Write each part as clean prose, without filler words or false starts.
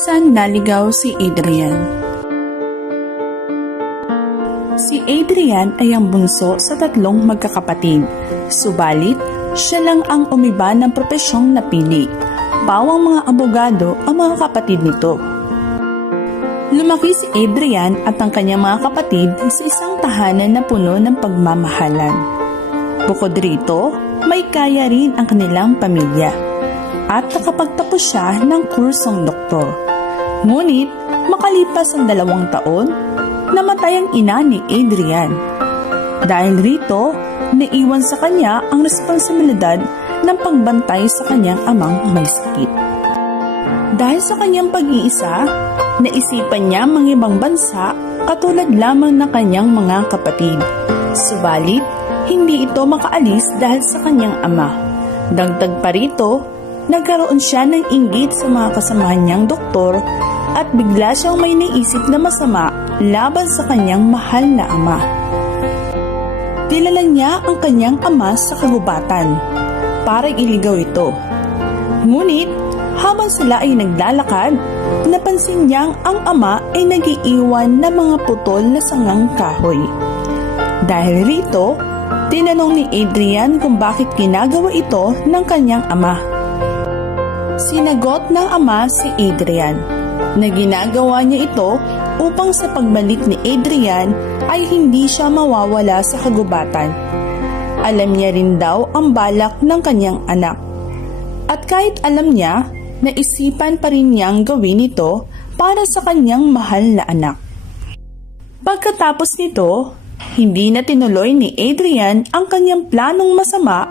Minsan naligaw si Adrian. Si Adrian ay ang bunso sa tatlong magkakapatid. Subalit, siya lang ang umiba ng propesyong napili. Pawang mga abogado ang mga kapatid nito. Lumaki si Adrian at ang kanyang mga kapatid sa isang tahanan na puno ng pagmamahalan. Bukod rito, may kaya rin ang kanilang pamilya at nakapagtapos siya ng kursong doktor. Ngunit, makalipas ang 2 taon, namatay ang ina ni Adrian. Dahil rito, naiwan sa kanya ang responsibilidad ng pagbantay sa kanyang amang may sakit. Dahil sa kanyang pag-iisa, naisipan niya mangibang bansa katulad lamang ng kanyang mga kapatid. Subalit, hindi ito makaalis dahil sa kanyang ama. Dagdag pa rito, nagkaroon siya ng inggit sa mga kasamahan niyang doktor at bigla siyang may naisip na masama laban sa kanyang mahal na ama. Dinala niya ang kanyang ama sa kagubatan para iligaw ito. Ngunit, habang sila ay naglalakad, napansin niyang ang ama ay nag-iiwan ng mga putol na sangang kahoy. Dahil rito, tinanong ni Adrian kung bakit ginagawa ito ng kanyang ama. Sinagot ng ama si Adrian na ginagawa niya ito upang sa pagbalik ni Adrian ay hindi siya mawawala sa kagubatan. Alam niya rin daw ang balak ng kanyang anak. At kahit alam niya, naisipan pa rin niyang gawin ito para sa kanyang mahal na anak. Pagkatapos nito, hindi na tinuloy ni Adrian ang kanyang planong masama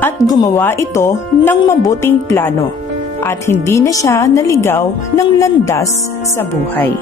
at gumawa ito ng mabuting plano at hindi na siya naligaw ng landas sa buhay.